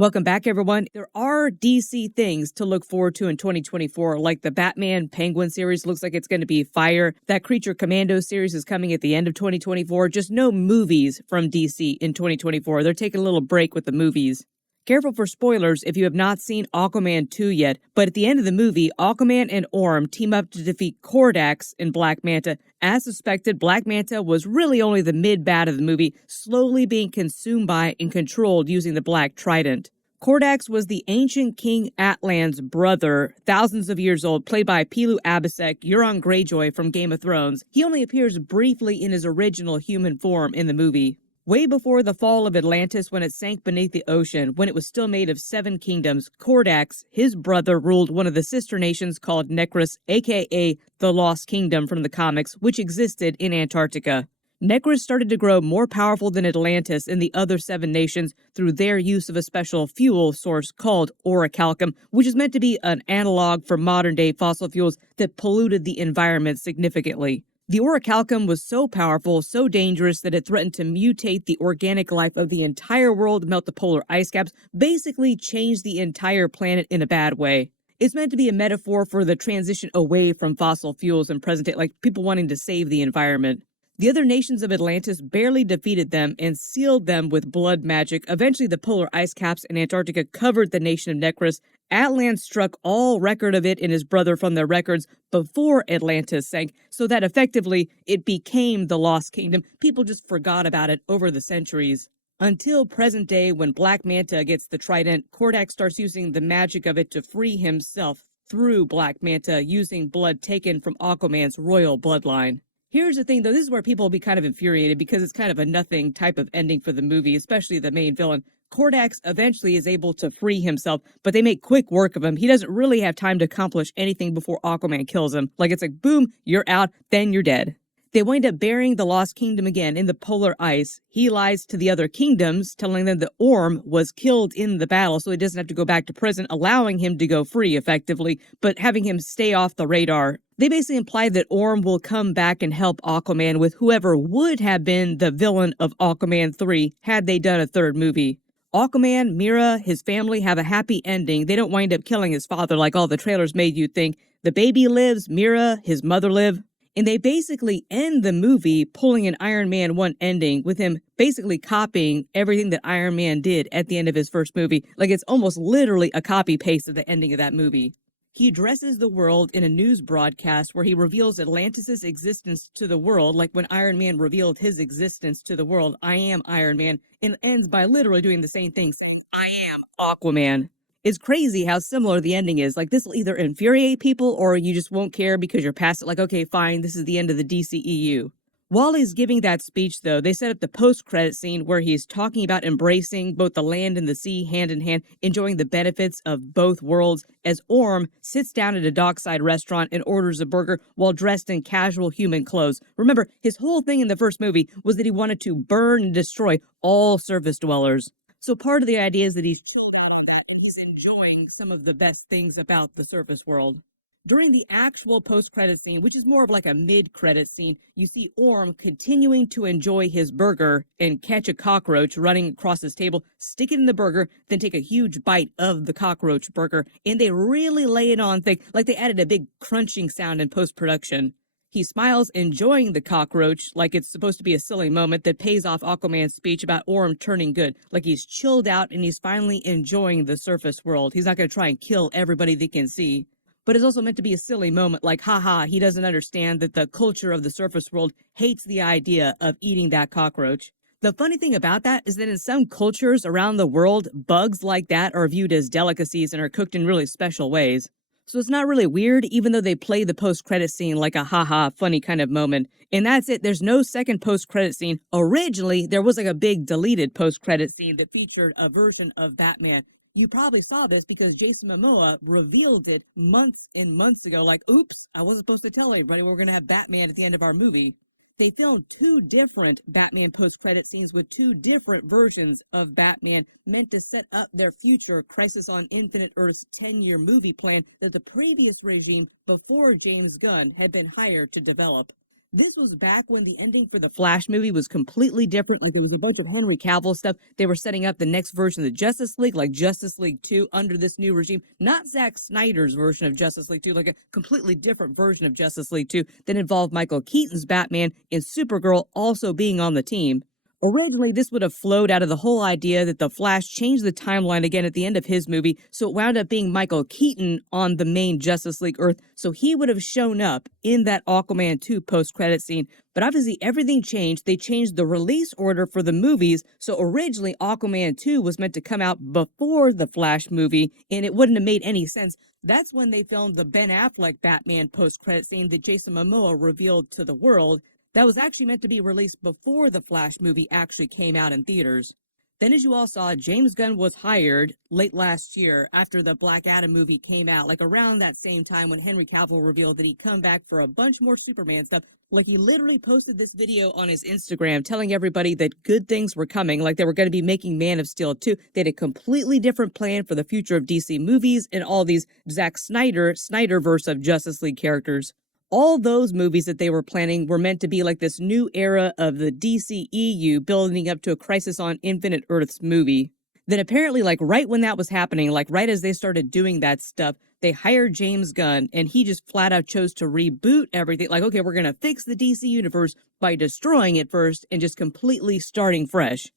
Welcome back, everyone. There are DC things to look forward to in 2024, like the Batman Penguin series looks like it's going to be fire. That Creature Commando series is coming at the end of 2024. Just no movies from DC in 2024. They're taking a little break with the movies. Careful for spoilers if you have not seen Aquaman 2 yet, but at the end of the movie, Aquaman and Orm team up to defeat Kordax in Black Manta. As suspected, Black Manta was really only the mid-bad of the movie, slowly being consumed by and controlled using the Black Trident. Kordax was the ancient King Atlan's brother, thousands of years old, played by Pilu Abisek, Euron Greyjoy from Game of Thrones. He only appears briefly in his original human form in the movie. Way before the fall of Atlantis, when it sank beneath the ocean, when it was still made of 7 kingdoms, Kordax, his brother, ruled one of the sister nations called Necrus, aka the Lost Kingdom from the comics, which existed in Antarctica. Necrus started to grow more powerful than Atlantis and the other 7 nations through their use of a special fuel source called orichalcum, which is meant to be an analog for modern-day fossil fuels that polluted the environment significantly. The orichalcum was so powerful, so dangerous, that it threatened to mutate the organic life of the entire world, melt the polar ice caps, basically change the entire planet in a bad way. It's meant to be a metaphor for the transition away from fossil fuels in present day, like people wanting to save the environment. The other nations of Atlantis barely defeated them and sealed them with blood magic. Eventually, the polar ice caps in Antarctica covered the nation of Necrus. Atlan struck all record of it and his brother from their records before Atlantis sank, so that effectively it became the Lost Kingdom. People just forgot about it over the centuries. Until present day, when Black Manta gets the trident, Kordax starts using the magic of it to free himself through Black Manta, using blood taken from Aquaman's royal bloodline. Here's the thing, though. This is where people will be kind of infuriated because it's kind of a nothing type of ending for the movie, especially the main villain. Kordax eventually is able to free himself, but they make quick work of him. He doesn't really have time to accomplish anything before Aquaman kills him. Like, it's like, boom, you're out, then you're dead. They wind up burying the Lost Kingdom again in the polar ice. He lies to the other kingdoms, telling them that Orm was killed in the battle, so he doesn't have to go back to prison, allowing him to go free, effectively, but having him stay off the radar. They basically imply that Orm will come back and help Aquaman with whoever would have been the villain of Aquaman 3 had they done a third movie. Aquaman, Mira, his family have a happy ending. They don't wind up killing his father like all the trailers made you think. The baby lives, Mira, his mother live. And they basically end the movie pulling an Iron Man 1 ending with him basically copying everything that Iron Man did at the end of his first movie. Like, it's almost literally a copy-paste of the ending of that movie. He addresses the world in a news broadcast where he reveals Atlantis' existence to the world, like when Iron Man revealed his existence to the world, I am Iron Man, and ends by literally doing the same things, I am Aquaman. It's crazy how similar the ending is. Like, this will either infuriate people or you just won't care because you're past it. Like, okay, fine, this is the end of the DCEU. While he's giving that speech, though, they set up the post-credit scene where he's talking about embracing both the land and the sea hand in hand, enjoying the benefits of both worlds, as Orm sits down at a dockside restaurant and orders a burger while dressed in casual human clothes. Remember, his whole thing in the first movie was that he wanted to burn and destroy all surface dwellers. So part of the idea is that he's chilled out on that and he's enjoying some of the best things about the surface world. During the actual post-credit scene, which is more of like a mid-credit scene, you see Orm continuing to enjoy his burger and catch a cockroach running across his table, stick it in the burger, then take a huge bite of the cockroach burger, and they really lay it on thick, like they added a big crunching sound in post-production. He smiles, enjoying the cockroach, like it's supposed to be a silly moment that pays off Aquaman's speech about Orm turning good. Like he's chilled out and he's finally enjoying the surface world. He's not going to try and kill everybody they can see. But it's also meant to be a silly moment, like, haha, he doesn't understand that the culture of the surface world hates the idea of eating that cockroach. The funny thing about that is that in some cultures around the world, bugs like that are viewed as delicacies and are cooked in really special ways. So it's not really weird, even though they play the post-credit scene like a haha, funny kind of moment. And that's it. There's no second post-credit scene. Originally, there was like a big deleted post-credit scene that featured a version of Batman. You probably saw this because Jason Momoa revealed it months and months ago. Like, oops, I wasn't supposed to tell everybody we're going to have Batman at the end of our movie. They filmed 2 different Batman post-credit scenes with 2 different versions of Batman meant to set up their future Crisis on Infinite Earth's 10-year movie plan that the previous regime before James Gunn had been hired to develop. This was back when the ending for the Flash movie was completely different. Like there was a bunch of Henry Cavill stuff. They were setting up the next version of the Justice League, like Justice League 2 under this new regime. Not Zack Snyder's version of Justice League 2, like a completely different version of Justice League 2 that involved Michael Keaton's Batman and Supergirl also being on the team. Originally, this would have flowed out of the whole idea that the Flash changed the timeline again at the end of his movie, so it wound up being Michael Keaton on the main Justice League Earth, so he would have shown up in that Aquaman 2 post-credit scene. But obviously, everything changed. They changed the release order for the movies, so originally Aquaman 2 was meant to come out before the Flash movie, and it wouldn't have made any sense. That's when they filmed the Ben Affleck Batman post-credit scene that Jason Momoa revealed to the world. That was actually meant to be released before the Flash movie actually came out in theaters. Then, as you all saw, James Gunn was hired late last year after the Black Adam movie came out, like around that same time when Henry Cavill revealed that he'd come back for a bunch more Superman stuff. Like he literally posted this video on his Instagram telling everybody that good things were coming, like they were going to be making Man of Steel 2. They had a completely different plan for the future of DC movies and all these Zack Snyderverse of Justice League characters. All those movies that they were planning were meant to be like this new era of the DCEU building up to a Crisis on Infinite Earths movie. Then apparently, like right when that was happening, like right as they started doing that stuff, they hired James Gunn and he just flat out chose to reboot everything. Like, okay, we're going to fix the DC universe by destroying it first and just completely starting fresh.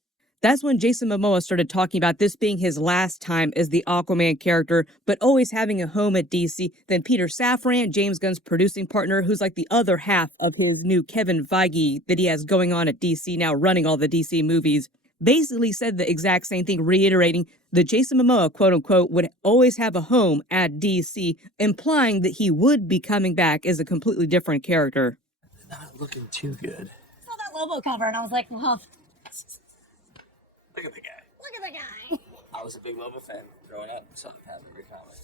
That's when Jason Momoa started talking about this being his last time as the Aquaman character, but always having a home at DC. Then Peter Safran, James Gunn's producing partner, who's like the other half of his new Kevin Feige that he has going on at DC now, running all the DC movies, basically said the exact same thing, reiterating that Jason Momoa, quote unquote, would always have a home at DC, implying that he would be coming back as a completely different character. Not looking too good. I saw that Lobo cover and I was like, well, Look at the guy. look at the guy. I was a big Lobo fan growing up, so I have every comic.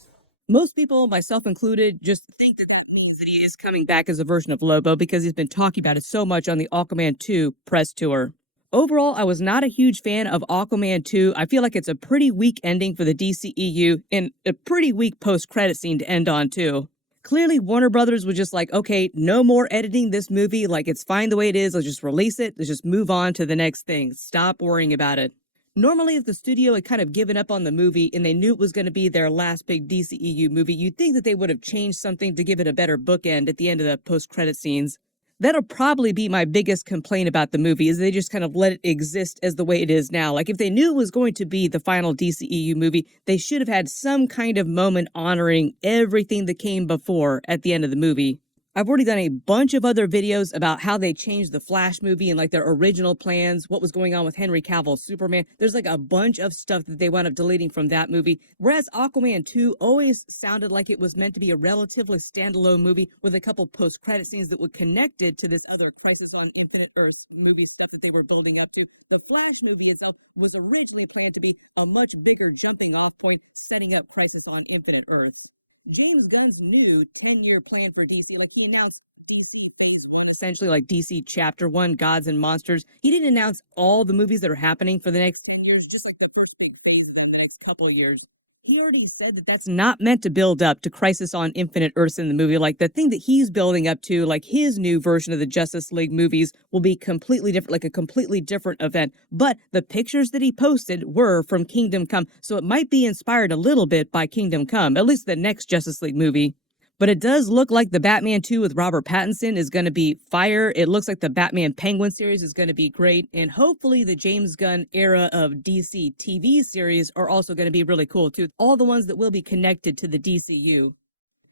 Most people, myself included, just think that that means that he is coming back as a version of Lobo because he's been talking about it so much on the Aquaman 2 press tour. Overall, I was not a huge fan of Aquaman 2. I feel like it's a pretty weak ending for the DCEU and a pretty weak post-credit scene to end on, too. Clearly, Warner Brothers was just like, okay, no more editing this movie. Like, it's fine the way it is. Let's just release it. Let's just move on to the next thing. Stop worrying about it. Normally, if the studio had kind of given up on the movie and they knew it was going to be their last big DCEU movie, you'd think that they would have changed something to give it a better bookend at the end of the post-credit scenes. That'll probably be my biggest complaint about the movie, is they just kind of let it exist as the way it is now. Like, if they knew it was going to be the final DCEU movie, they should have had some kind of moment honoring everything that came before at the end of the movie. I've already done a bunch of other videos about how they changed the Flash movie and like their original plans, what was going on with Henry Cavill's Superman. There's like a bunch of stuff that they wound up deleting from that movie. Whereas Aquaman 2 always sounded like it was meant to be a relatively standalone movie with a couple post-credit scenes that were connected to this other Crisis on Infinite Earths movie stuff that they were building up to. The Flash movie itself was originally planned to be a much bigger jumping off point, setting up Crisis on Infinite Earths. James Gunn's new 10-year plan for DC, like he announced DC Phase 1, essentially like DC Chapter 1, Gods and Monsters. He didn't announce all the movies that are happening for the next 10 years, just like the first big phase in the next couple of years. He already said that that's not meant to build up to Crisis on Infinite Earths in the movie. Like the thing that he's building up to, like his new version of the Justice League movies will be completely different, like a completely different event. But the pictures that he posted were from Kingdom Come, so it might be inspired a little bit by Kingdom Come, at least the next Justice League movie. But it does look like the Batman 2 with Robert Pattinson is going to be fire. It looks like the Batman Penguin series is going to be great. And hopefully the James Gunn era of DC TV series are also going to be really cool too. All the ones that will be connected to the DCU.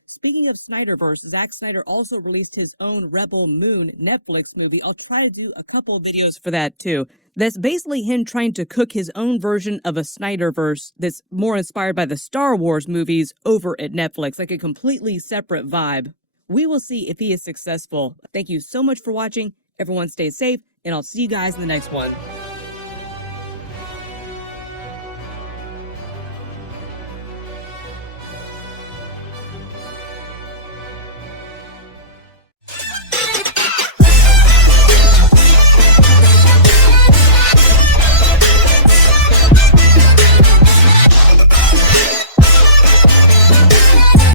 Speaking of Snyderverse, Zack Snyder also released his own Rebel Moon Netflix movie. I'll try to do a couple videos for that too. That's basically him trying to cook his own version of a Snyderverse that's more inspired by the Star Wars movies over at Netflix, like a completely separate vibe. We will see if he is successful. Thank you so much for watching. Everyone stay safe, and I'll see you guys in the next one.